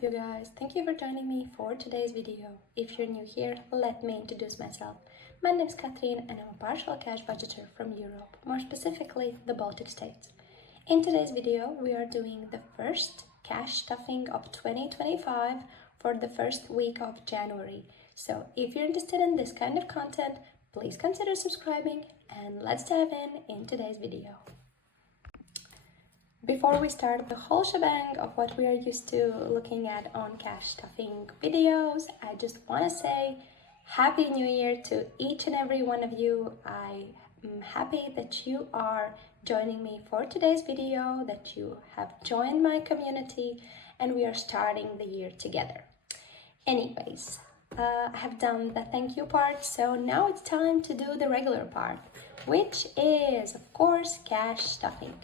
up, you guys? Thank you for joining me for today's video. If you're new here, let me introduce myself. My name is Catherine and I'm a partial cash budgeter from Europe, more specifically the Baltic States. In today's video, we are doing the first cash stuffing of 2025 for the first week of January. So if you're interested in this kind of content, please consider subscribing and let's dive in today's video. Before we start the whole shebang of what we are used to looking at on cash stuffing videos, I just want to say Happy New Year to each and every one of you. I am happy that you are joining me for today's video, that you have joined my community, and we are starting the year together. Anyways, I have done the thank you part, so now it's time to do the regular part, which is, of course, cash stuffing.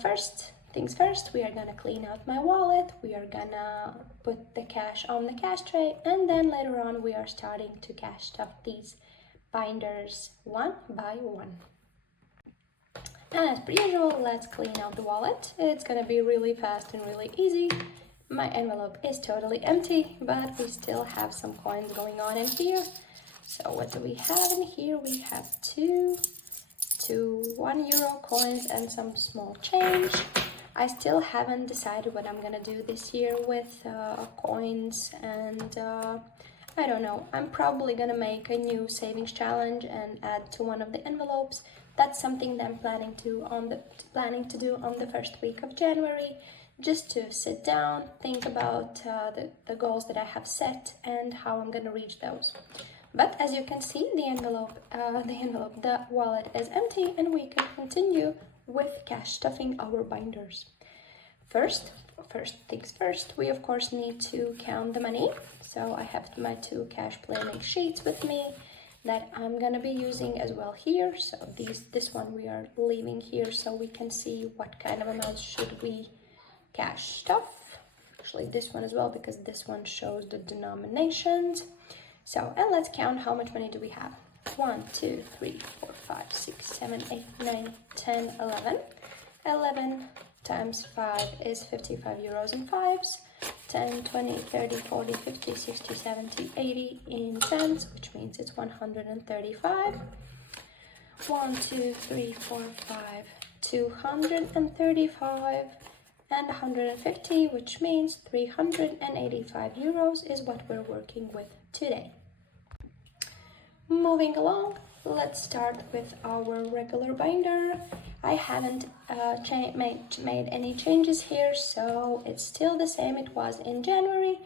First things first, we are gonna clean out my wallet, we are gonna put the cash on the cash tray, and then later on we are starting to cash stuff these binders one by one. And as per usual, let's clean out the wallet. It's gonna be really fast and really easy. My envelope is totally empty, but we still have some coins going on in here. So what do we have in here? We have two 1 euro coins and some small change. I still haven't decided what I'm gonna do this year with coins, and I don't know. I'm probably gonna make a new savings challenge and add to one of the envelopes. That's something that I'm planning to do on the first week of January, just to sit down, think about the goals that I have set and how I'm gonna reach those. But as you can see, the wallet is empty, and we can continue with cash stuffing our binders. First things first, we of course need to count the money. So I have my two cash planning sheets with me that I'm gonna be using as well here. So this one we are leaving here so we can see what kind of amounts should we cash stuff. Actually, this one as well, because this one shows the denominations. So, and let's count how much money do we have. 1, 2, 3, 4, 5, 6, 7, 8, 9, 10, 11. 11 times 5 is 55 euros in fives. 10, 20, 30, 40, 50, 60, 70, 80 in cents, which means it's 135. 1, 2, 3, 4, 5, 235. And 150, which means 385 euros is what we're working with today. Moving along, let's start with our regular binder. I haven't made any changes here, so it's still the same it was in January,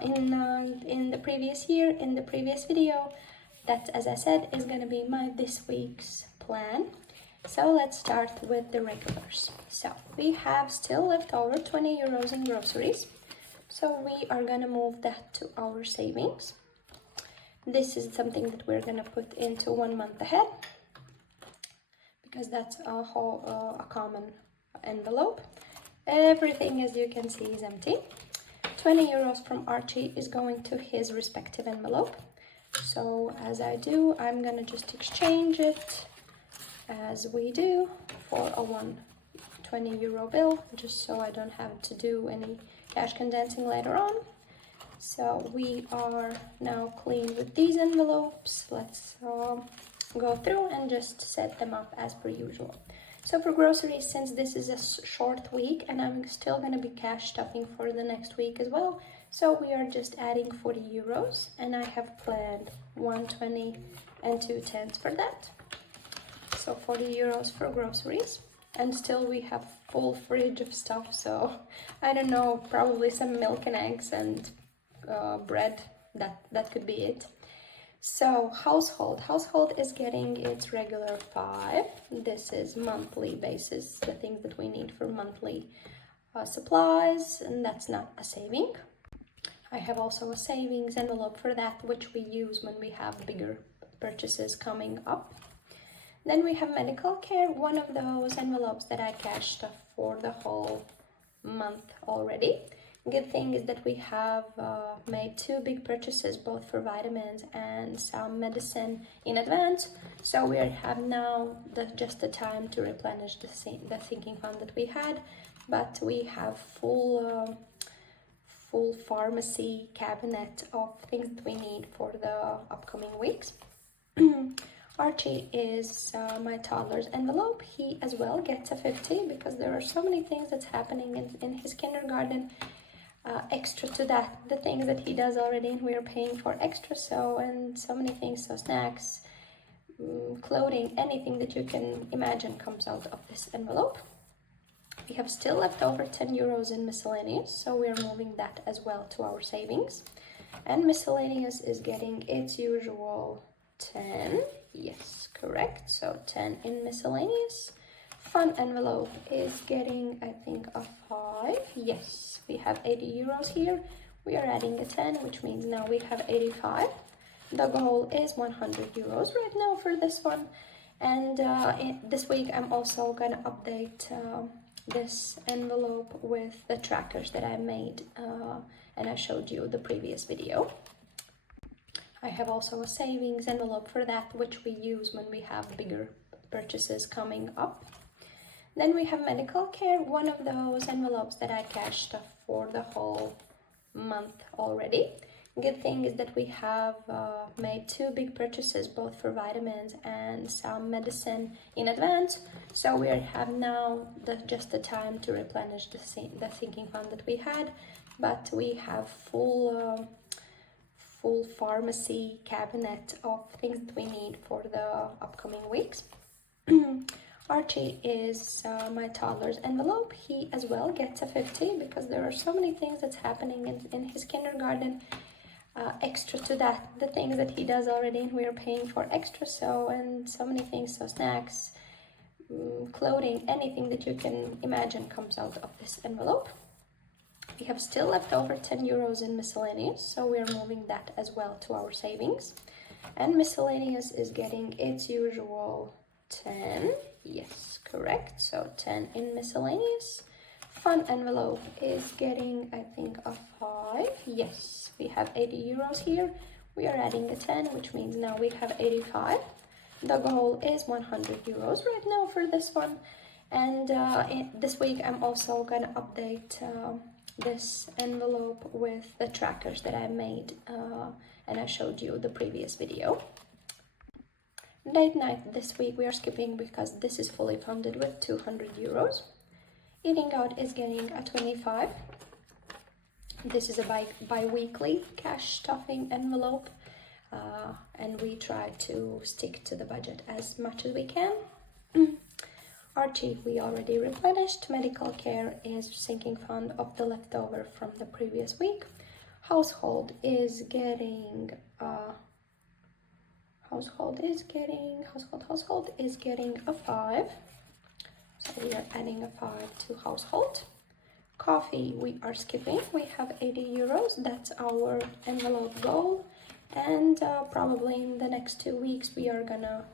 in the previous year, in the previous video. That, as I said, is gonna be this week's plan. So let's start with the regulars. So we have still left over 20 euros in groceries. So we are gonna move that to our savings. This is something that we're gonna put into 1 month ahead, because that's a common envelope. Everything, as you can see, is empty. 20 euros from Archie is going to his respective envelope. So as I do, I'm gonna just exchange it as we do for a 20 euro bill, just so I don't have to do any cash condensing later on. So we are now clean with these envelopes. Let's go through and just set them up as per usual. So for groceries, since this is a short week and I'm still going to be cash stuffing for the next week as well, so we are just adding 40 euros, and I have planned 120 and 2 tens for that. So 40 euros for groceries, and still we have full fridge of stuff, so I don't know, probably some milk and eggs and bread. That could be it. So household is getting its regular 5. This is monthly basis, the things that we need for monthly supplies, and that's not a saving. I have also a savings envelope for that, which we use when we have bigger purchases coming up. Then we have medical care, one of those envelopes that I cashed stuff for the whole month already. Good thing is that we have made 2 big purchases, both for vitamins and some medicine in advance. So we have now just the time to replenish the sinking fund that we had, but we have full full pharmacy cabinet of things that we need for the upcoming weeks. Archie is my toddler's envelope. He as well gets a 50 because there are so many things that's happening in his kindergarten. Extra to that, the things that he does already, and we are paying for extra, and so many things, so snacks, clothing, anything that you can imagine comes out of this envelope. We have still left over 10 euros in miscellaneous, so we are moving that as well to our savings. And miscellaneous is getting its usual 10, yes, correct, so 10 in miscellaneous. Fun envelope is getting, I think, a 5, yes, we have 80 euros here. We are adding a 10, which means now we have 85. The goal is 100 euros right now for this one. And this week I'm also gonna update this envelope with the trackers that I made and I showed you the previous video. I have also a savings envelope for that, which we use when we have bigger purchases coming up. Then we have medical care, one of those envelopes that I cashed for the whole month already. Good thing is that we have made 2 big purchases, both for vitamins and some medicine in advance. So we have now just the time to replenish the sinking fund that we had, but we have full pharmacy cabinet of things that we need for the upcoming weeks. Archie is my toddler's envelope. He as well gets a 50 because there are so many things that's happening in his kindergarten. Extra to that, the things that he does already, and we are paying for extra, and so many things, so snacks, clothing, anything that you can imagine comes out of this envelope. We have still left over 10 euros in miscellaneous, so we are moving that as well to our savings. And miscellaneous is getting its usual 10, yes, correct, so 10 in miscellaneous. Fun envelope is getting, I think, a 5, yes, we have 80 euros here. We are adding a 10, which means now we have 85. The goal is 100 euros right now for this one. And this week I'm also gonna update this envelope with the trackers that I made and I showed you the previous video. Date night this week we are skipping because this is fully funded with 200 euros. Eating out is getting a 25. This is a bi-weekly cash stuffing envelope and we try to stick to the budget as much as we can. Archie we already replenished. Medical care is sinking fund of the leftover from the previous week. Household is getting household is getting a 5. So we are adding a 5 to household. Coffee we are skipping. We have 80 euros. That's our envelope goal. And probably in the next 2 weeks we are gonna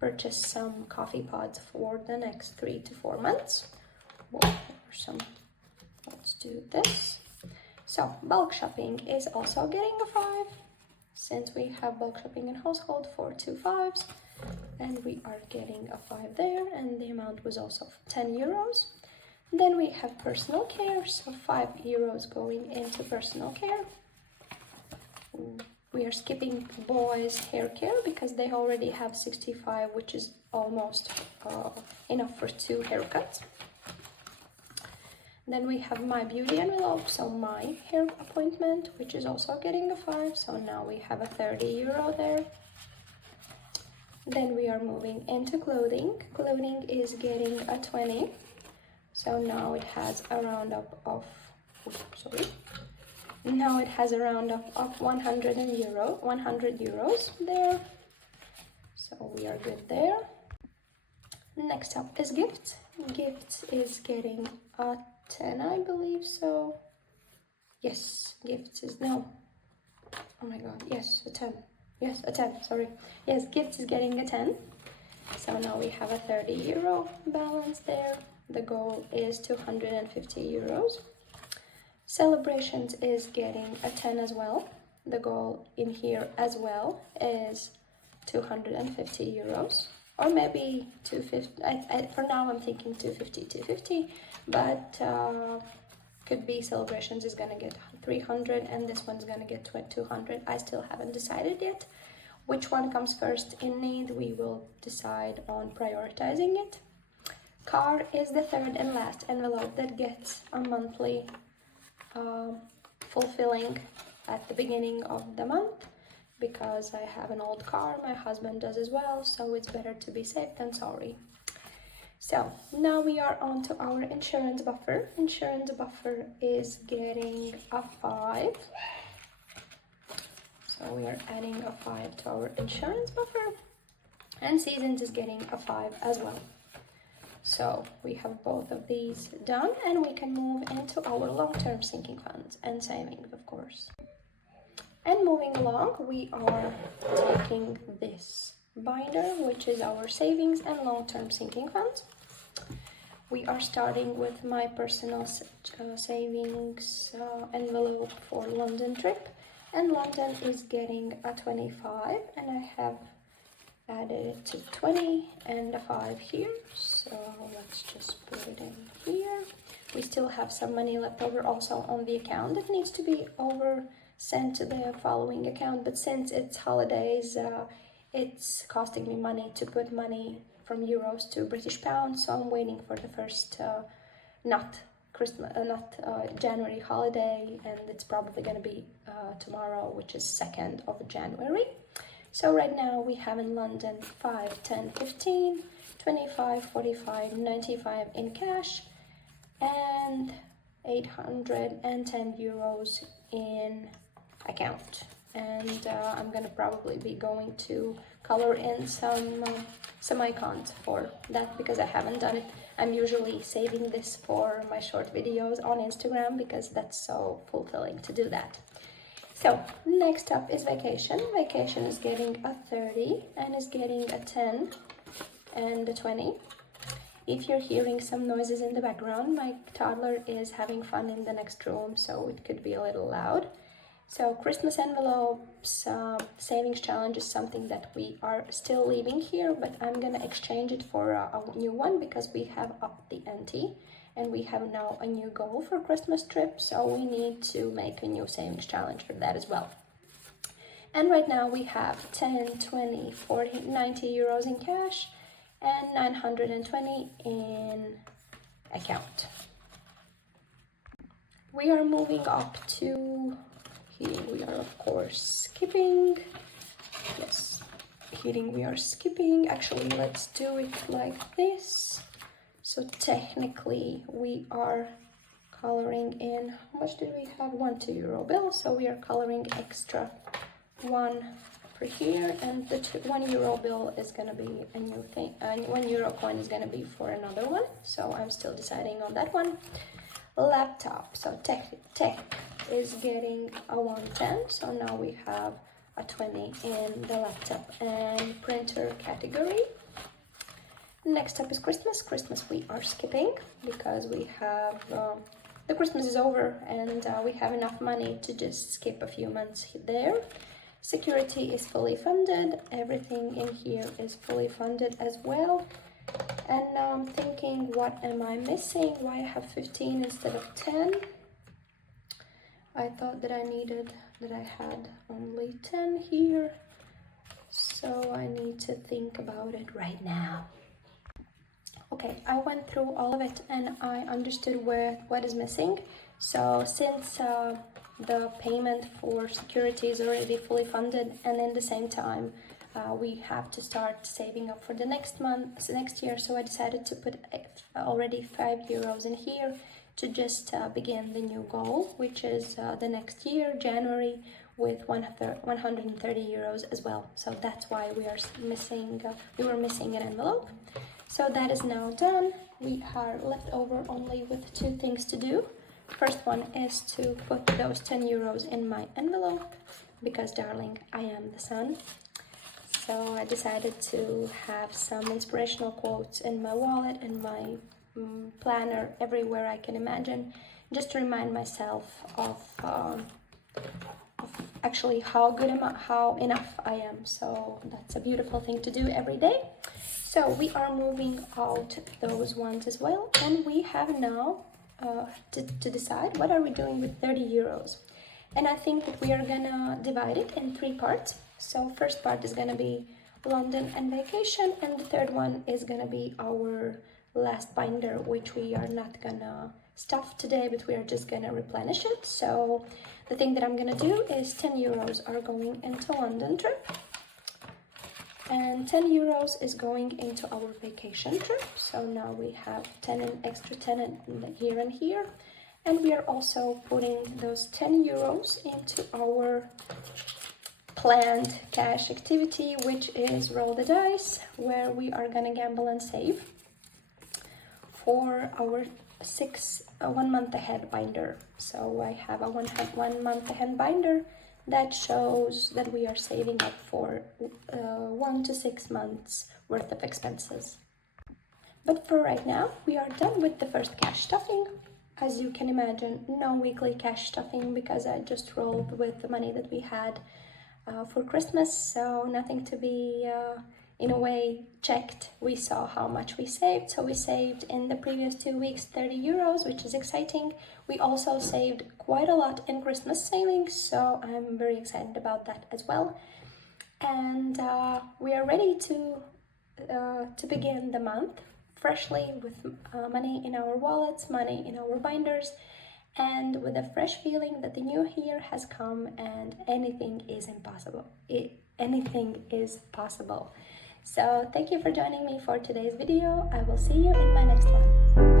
purchase some coffee pods for the next 3 to 4 months. Let's do this. So bulk shopping is also getting a 5, since we have bulk shopping in household for 2 5s, and we are getting a 5 there, and the amount was also 10 euros. Then we have personal care, so 5 euros going into personal care. We are skipping boys' hair care because they already have 65, which is almost enough for 2 haircuts. Then we have my beauty envelope, so my hair appointment, which is also getting a 5, so now we have a 30 euro there. Then we are moving into clothing. Clothing is getting a 20, so now it has a roundup of, now it has a roundup of 100 euros there, so we are good there. Next up is gifts. Gifts is getting a 10, I believe so. Yes, gifts is, no, oh my god, yes, a 10. Yes, a 10, sorry. Yes, gifts is getting a 10. So now we have a 30 euro balance there. The goal is 250 euros. Celebrations is getting a 10 as well. The goal in here as well is 250 euros. Or maybe 250. For now I'm thinking 250, but Could be celebrations is gonna get 300 and this one's gonna get 200. I still haven't decided yet which one comes first in need. We will decide on prioritizing it. Car is the third and last envelope that gets a monthly fulfilling at the beginning of the month, because I have an old car, my husband does as well, so it's better to be safe than sorry. So now we are on to our insurance buffer. Insurance buffer is getting a 5. So we are adding a 5 to our insurance buffer, and seasons is getting a 5 as well. So we have both of these done, and we can move into our long-term sinking funds and savings, of course. And moving along, we are taking this binder, which is our savings and long-term sinking funds. We are starting with my personal savings envelope for London trip, and London is getting a 25, and I have added it to 20 and a 5 here, so let's just put it in here. We still have some money left over also on the account that needs to be sent to the following account, but since it's holidays, it's costing me money to put money from euros to British pounds, so I'm waiting for the first not January holiday, and it's probably going to be tomorrow, which is 2nd of January. So right now we have in London 5, 10, 15, 25, 45, 95 in cash, and 810 euros in account. And I'm gonna probably be going to color in some icons for that, because I haven't done it. I'm usually saving this for my short videos on Instagram because that's so fulfilling to do that. So next up is vacation. Vacation is getting a 30 and is getting a 10 and a 20. If you're hearing some noises in the background, my toddler is having fun in the next room, so it could be a little loud. So Christmas envelopes, savings challenge is something that we are still leaving here, but I'm gonna exchange it for a new one because we have upped the ante and we have now a new goal for Christmas trip, so we need to make a new savings challenge for that as well. And right now we have 10, 20, 40, 90 euros in cash and 920 in account. We are moving up to here. We are of course skipping. Yes, heating we are skipping. Actually, let's do it like this. So technically we are coloring in, how much did we have? 1 €2 bill, so we are coloring extra 1 for here, and the 1 euro bill is gonna be a new thing, and 1 euro coin is gonna be for another one, so I'm still deciding on that one. Laptop, so tech is getting a 110, so now we have a 20 in the laptop and printer category. Next up is Christmas. Christmas we are skipping because we have the Christmas is over and we have enough money to just skip a few months there. Security is fully funded. Everything in here is fully funded as well. And now I'm thinking, what am I missing? Why I have 15 instead of 10? I thought that I had only 10 here. So I need to think about it right now. Okay, I went through all of it and I understood what is missing. So since the payment for security is already fully funded, and in the same time we have to start saving up for the next year, so I decided to put already 5 euros in here to just begin the new goal, which is the next year, January, with 130 euros as well. So that's why we were missing an envelope. So that is now done. We are left over only with 2 things to do. First one is to put those 10 euros in my envelope because, darling, I am the sun. So I decided to have some inspirational quotes in my wallet and my planner everywhere I can imagine, just to remind myself of actually how enough I am. So that's a beautiful thing to do every day. So we are moving out those ones as well, and we have now to decide what are we doing with 30 euros. And I think that we are gonna divide it in 3 parts. So first part is gonna be London and vacation, and the third one is gonna be our last binder, which we are not gonna stuff today, but we are just gonna replenish it. So the thing that I'm gonna do is 10 euros are going into London trip, and 10 euros is going into our vacation trip. So now we have 10 and extra 10 here and here. And we are also putting those 10 euros into our planned cash activity, which is roll the dice, where we are gonna gamble and save for our 1 month ahead binder. So I have a 1 month ahead binder that shows that we are saving up for 1 to 6 months worth of expenses. But for right now, we are done with the first cash stuffing. As you can imagine, no weekly cash stuffing because I just rolled with the money that we had for Christmas, so nothing to be in a way checked. We saw how much we saved, so we saved in the previous 2 weeks 30 euros, which is exciting. We also saved quite a lot in Christmas savings, so I'm very excited about that as well. And we are ready to begin the month freshly with money in our wallets, money in our binders, and with a fresh feeling that the new year has come and anything is impossible. Anything is possible. So thank you for joining me for today's video. I will see you in my next one.